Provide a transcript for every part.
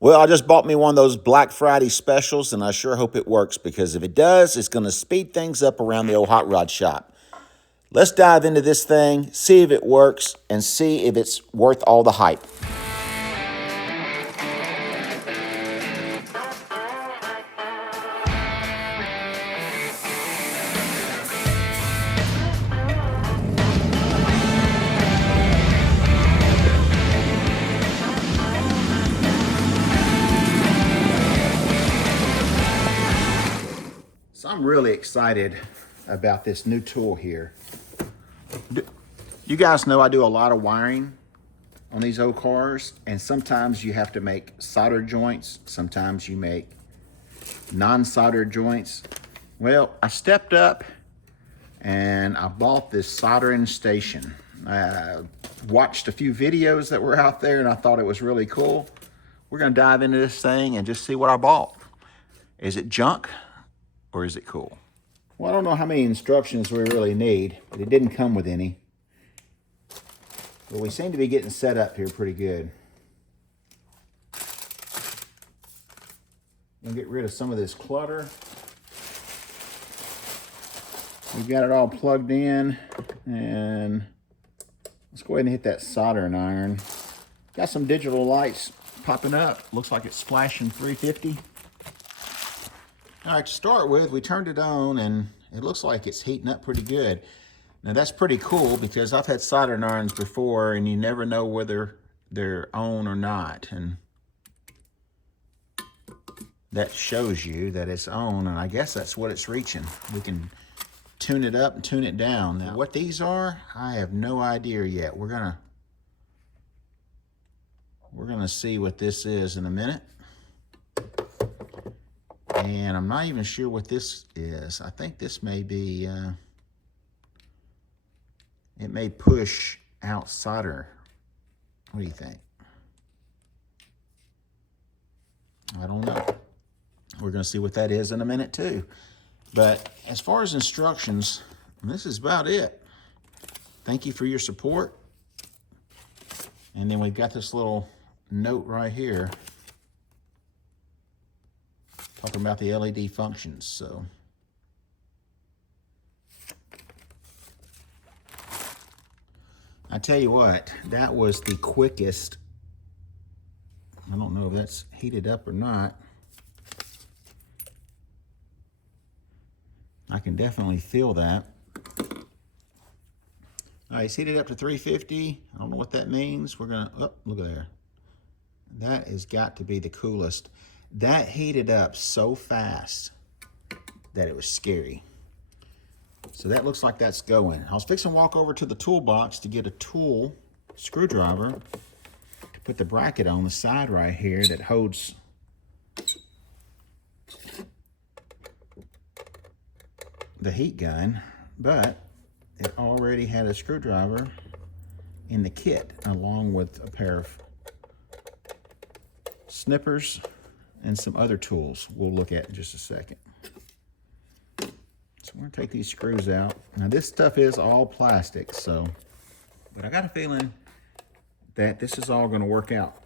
Well, I just bought me one of those Black Friday specials, and I sure hope it works, because if it does, it's going to speed things up around the old hot rod shop. Let's dive into this thing, see if it works, and see if it's worth all the hype. So I'm really excited about this new tool here. You guys know I do a lot of wiring on these old cars, and sometimes you have to make solder joints, sometimes you make non-soldered joints. Well, I stepped up and I bought this soldering station. I watched a few videos that were out there and I thought it was really cool. We're gonna dive into this thing and just see what I bought. Is it junk or is it cool? Well, I don't know how many instructions we really need, but it didn't come with any. But we seem to be getting set up here pretty good. We'll get rid of some of this clutter. We've got it all plugged in, and let's go ahead and hit that soldering iron. Got some digital lights popping up. Looks like it's flashing 350. All right, to start with, we turned it on and it looks like it's heating up pretty good. Now that's pretty cool, because I've had soldering irons before and you never know whether they're on or not. And that shows you that it's on, and I guess that's what it's reaching. We can tune it up and tune it down. Now what these are, I have no idea yet. We're gonna see what this is in a minute. And I'm not even sure what this is. I think this may be, it may push out solder. What do you think? I don't know. We're gonna see what that is in a minute too. But as far as instructions, this is about it. Thank you for your support. And then we've got this little note right here talking about the LED functions. So I tell you what, that was the quickest. I don't know if that's heated up or not. I can definitely feel that. All right, it's heated up to 350. I don't know what that means. We're gonna, oh, look at there. That has got to be the coolest. That heated up so fast that it was scary. So that looks like that's going. I was fixing to walk over to the toolbox to get a tool screwdriver to put the bracket on the side right here that holds the heat gun, but it already had a screwdriver in the kit along with a pair of snippers and some other tools we'll look at in just a second. So we're gonna take these screws out. Now this stuff is all plastic, so, but I got a feeling that this is all gonna work out.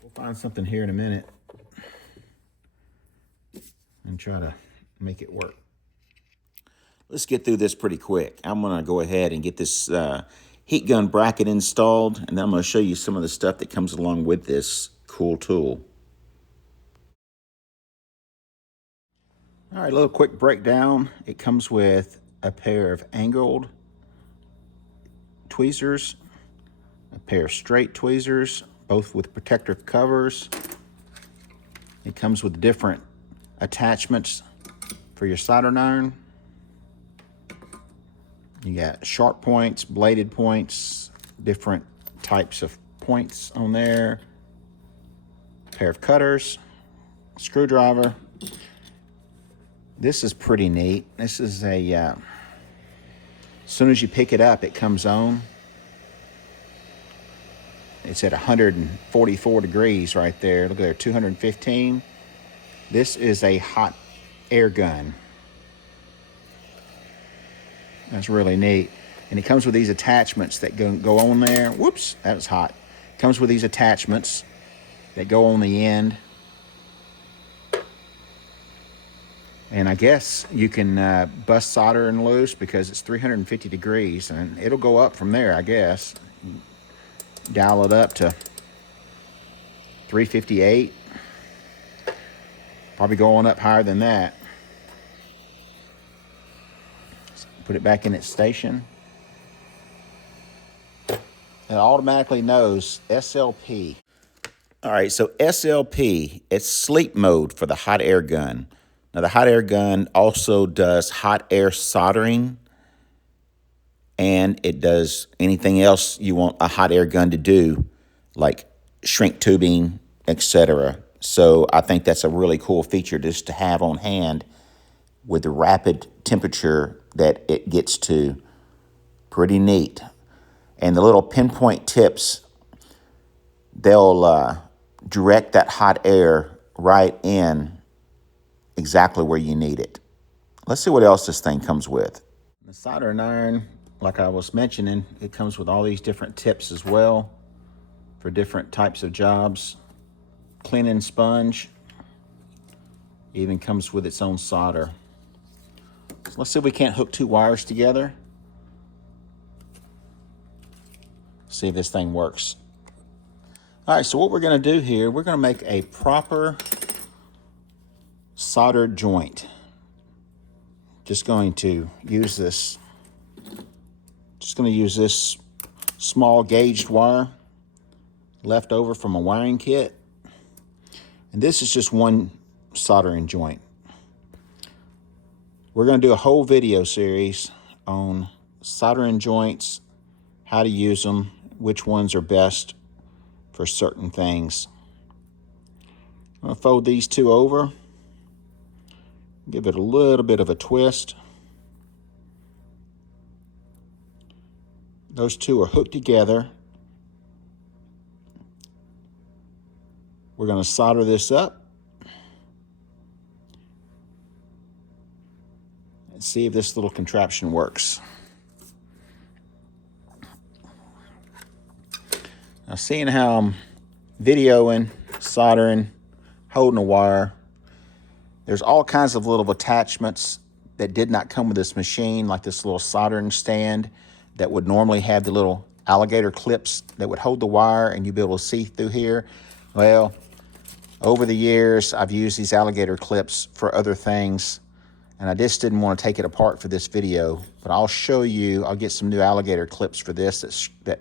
We'll find something here in a minute and try to make it work. Let's get through this pretty quick. I'm gonna go ahead and get this heat gun bracket installed, and then I'm gonna show you some of the stuff that comes along with this cool tool. All right, a little quick breakdown. It comes with a pair of angled tweezers, a pair of straight tweezers, both with protective covers. It comes with different attachments for your soldering iron. You got sharp points, bladed points, different types of points on there. A pair of cutters, screwdriver. This is pretty neat. This is a, as soon as you pick it up, it comes on. It's at 144 degrees right there. Look at there, 215. This is a hot air gun. That's really neat. And it comes with these attachments that go on there. Whoops, that was hot. It comes with these attachments that go on the end. And I guess you can bust solder and loose because it's 350 degrees, and it'll go up from there, I guess. Dial it up to 358. Probably going up higher than that. Put it back in its station. It automatically knows SLP. All right, so SLP, it's sleep mode for the hot air gun. Now, the hot air gun also does hot air soldering, and it does anything else you want a hot air gun to do, like shrink tubing, etc. So I think that's a really cool feature just to have on hand with the rapid temperature that it gets to. Pretty neat. And the little pinpoint tips, they'll direct that hot air right in exactly where you need it. Let's see what else this thing comes with. The soldering iron, like I was mentioning, it comes with all these different tips as well for different types of jobs. Cleaning sponge, even comes with its own solder. So let's see if we can't hook two wires together. See if this thing works. All right, so what we're going to do here, we're going to make a proper soldered joint. Just going to use this small gauged wire left over from a wiring kit. And this is just one soldering joint. We're going to do a whole video series on soldering joints, how to use them, which ones are best for certain things. I'm going to fold these two over, give it a little bit of a twist. Those two are hooked together. We're going to solder this up and see if this little contraption works. Now, seeing how I'm videoing, soldering, holding a wire, there's all kinds of little attachments that did not come with this machine, like this little soldering stand that would normally have the little alligator clips that would hold the wire and you'd be able to see through here. Well, over the years, I've used these alligator clips for other things, and I just didn't want to take it apart for this video, but I'll show you, I'll get some new alligator clips for this that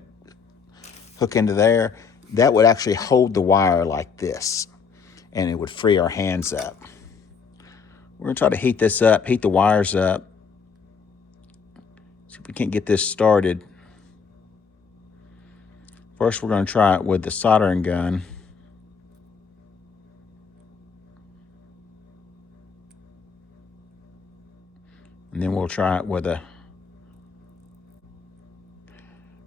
hook into there. That would actually hold the wire like this, and it would free our hands up. We're going to try to heat this up, heat the wires up. See if we can't get this started. First, we're going to try it with the soldering gun. And then we'll try it with a...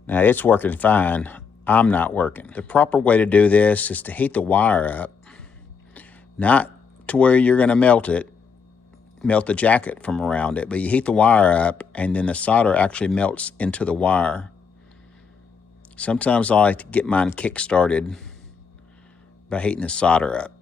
Now, it's working fine. I'm not working. The proper way to do this is to heat the wire up, not to where you're going to melt the jacket from around it, but you heat the wire up and then the solder actually melts into the wire. Sometimes I like to get mine kick-started by heating the solder up.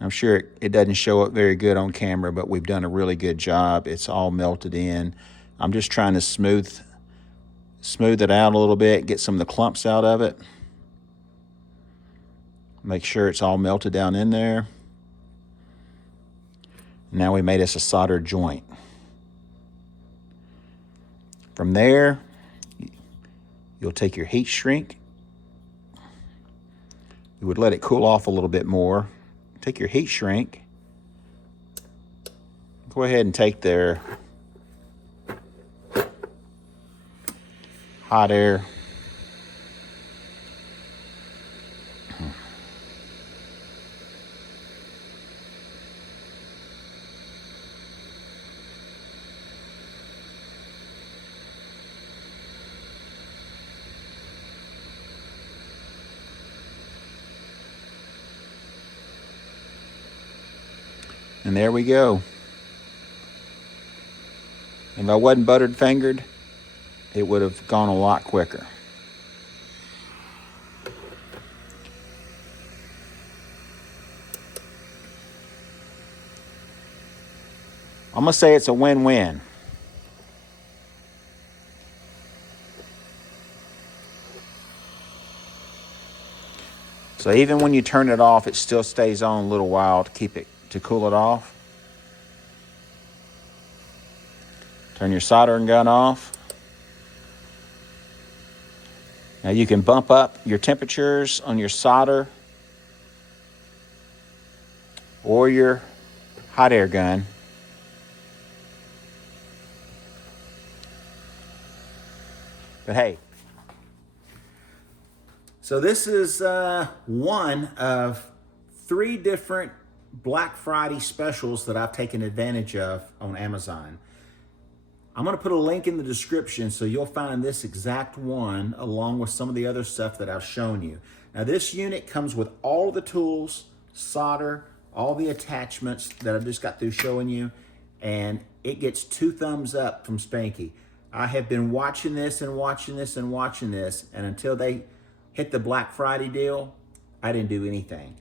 I'm sure it doesn't show up very good on camera, but we've done a really good job. It's all melted in. I'm just trying to smooth it out a little bit, get some of the clumps out of it. Make sure it's all melted down in there. Now we made us a soldered joint. From there, you'll take your heat shrink. You would let it cool off a little bit more. Take your heat shrink. Go ahead and take their hot air. And there we go. If I wasn't buttered fingered, it would have gone a lot quicker. I'm gonna say it's a win-win. So even when you turn it off, it still stays on a little while to cool it off. Turn your soldering gun off. Now you can bump up your temperatures on your solder or your hot air gun. But hey, so this is one of 3 different Black Friday specials that I've taken advantage of on Amazon. I'm going to put a link in the description so you'll find this exact one along with some of the other stuff that I've shown you. Now this unit comes with all the tools, solder, all the attachments that I just got through showing you, and it gets 2 thumbs up from Spanky. I have been watching this and watching this and watching this, and until they hit the Black Friday deal, I didn't do anything.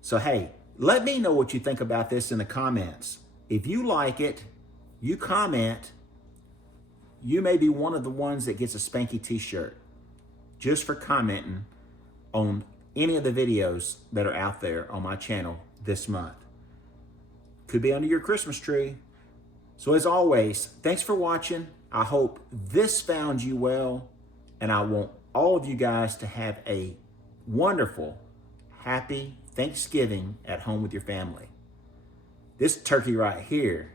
So hey, let me know what you think about this in the comments. If you like it, you comment, you may be one of the ones that gets a Spanky t-shirt just for commenting on any of the videos that are out there on my channel this month. Could be under your Christmas tree. So as always, thanks for watching. I hope this found you well, and I want all of you guys to have a wonderful, happy Thanksgiving at home with your family. This turkey right here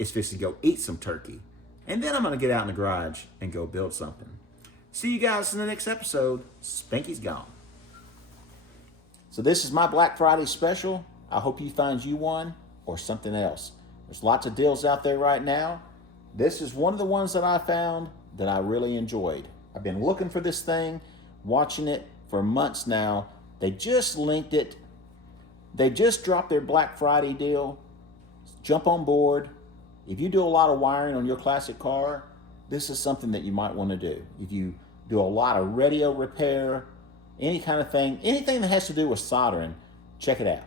is fixing to go eat some turkey, and then I'm gonna get out in the garage and go build something. See you guys in the next episode. Spanky's gone. So this is my Black Friday special. I hope you find you one or something else. There's lots of deals out there right now. This is one of the ones that I found that I really enjoyed. I've been looking for this thing, watching it for months now. They just linked it. They just dropped their Black Friday deal. Jump on board. If you do a lot of wiring on your classic car, this is something that you might want to do. If you do a lot of radio repair, any kind of thing, anything that has to do with soldering, check it out.